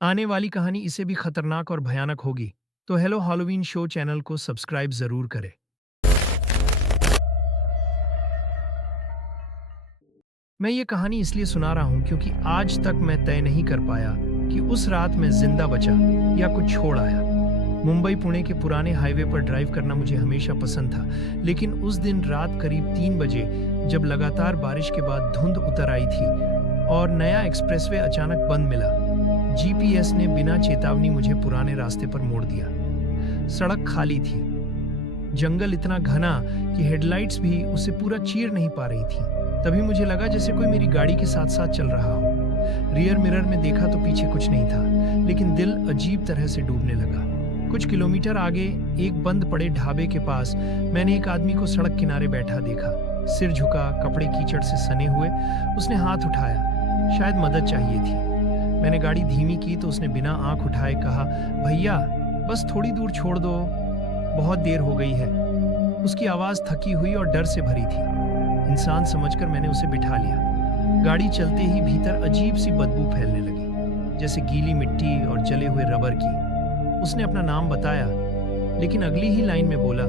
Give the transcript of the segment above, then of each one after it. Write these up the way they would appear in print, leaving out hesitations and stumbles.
आने वाली कहानी इससे भी खतरनाक और भयानक होगी। तो हेलो हॉलोवीन शो चैनल को सब्सक्राइब जरूर करें। मैं ये कहानी इसलिए सुना रहा हूँ क्योंकि आज तक मैं तय नहीं कर पाया कि उस रात मैं जिंदा बचा या कुछ छोड़ आया। मुंबई पुणे के पुराने हाईवे पर ड्राइव करना मुझे हमेशा पसंद था, लेकिन उस दिन रात करीब 3 बजे, जब लगातार बारिश के बाद धुंध उतर आई थी और नया एक्सप्रेसवे अचानक बंद मिला, जीपीएस ने बिना चेतावनी मुझे पुराने रास्ते पर मोड़ दिया। सड़क खाली थी, जंगल इतना घना कि हेडलाइट्स भी उसे पूरा चीर नहीं पा रही थी। तभी मुझे लगा जैसे कोई मेरी गाड़ी के साथ साथ चल रहा हो। रियर मिरर में देखा तो पीछे कुछ नहीं था, लेकिन दिल अजीब तरह से डूबने लगा। कुछ किलोमीटर आगे एक बंद पड़े ढाबे के पास मैंने एक आदमी को सड़क किनारे बैठा देखा। सिर झुका, कपड़े कीचड़ से सने हुए। उसने हाथ उठाया, शायद मदद चाहिए थी। मैंने गाड़ी धीमी की तो उसने बिना आंख उठाए कहा, भैया बस थोड़ी दूर छोड़ दो, बहुत देर हो गई है। उसकी आवाज़ थकी हुई और डर से भरी थी। इंसान समझकर मैंने उसे बिठा लिया। गाड़ी चलते ही भीतर अजीब सी बदबू फैलने लगी, जैसे गीली मिट्टी और जले हुए रबर की। उसने अपना नाम बताया, लेकिन अगली ही लाइन में बोला,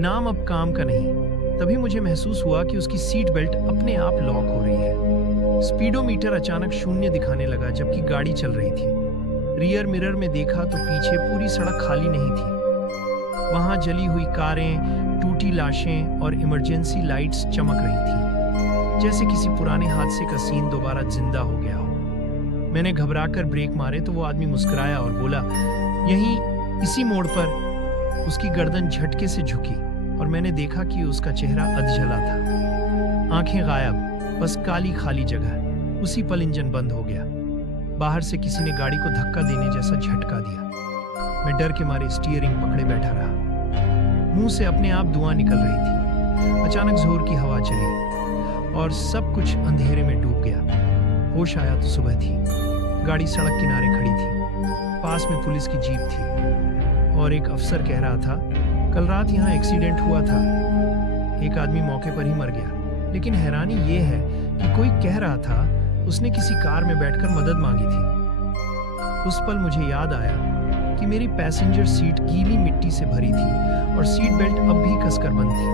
नाम अब काम का नहीं। तभी मुझे महसूस हुआ कि उसकी सीट बेल्ट अपने आप लॉक हो रही है। स्पीडोमीटर अचानक 0 दिखाने लगा जबकि गाड़ी चल रही थी। रियर मिरर में देखा तो पीछे पूरी सड़क खाली नहीं थी। वहां जली हुई कारें, टूटी लाशें और इमरजेंसी लाइट्स चमक रही थी, जैसे किसी पुराने हादसे का सीन दोबारा जिंदा हो गया हो। मैंने घबराकर ब्रेक मारे तो वो आदमी मुस्कुराया और बोला, यहीं इसी मोड़ पर। उसकी गर्दन झटके से झुकी और मैंने देखा कि उसका चेहरा अधजला था, आंखें गायब, बस काली खाली जगह। उसी पल इंजन बंद हो गया। बाहर से किसी ने गाड़ी को धक्का देने जैसा झटका दिया। मैं डर के मारे स्टीयरिंग पकड़े बैठा रहा। मुंह से अपने आप धुआं निकल रही थी। अचानक जोर की हवा चली और सब कुछ अंधेरे में डूब गया। होश आया तो सुबह थी। गाड़ी सड़क किनारे खड़ी थी। पास में पुलिस की जीप थी और एक अफसर कह रहा था, कल रात यहाँ एक्सीडेंट हुआ था। एक आदमी मौके पर ही मर गया, लेकिन हैरानी ये है कि कोई कह रहा था उसने किसी कार में बैठकर मदद मांगी थी। उस पल मुझे याद आया कि मेरी पैसेंजर सीट गीली मिट्टी से भरी थी और सीट बेल्ट अब भी कसकर बंद थी।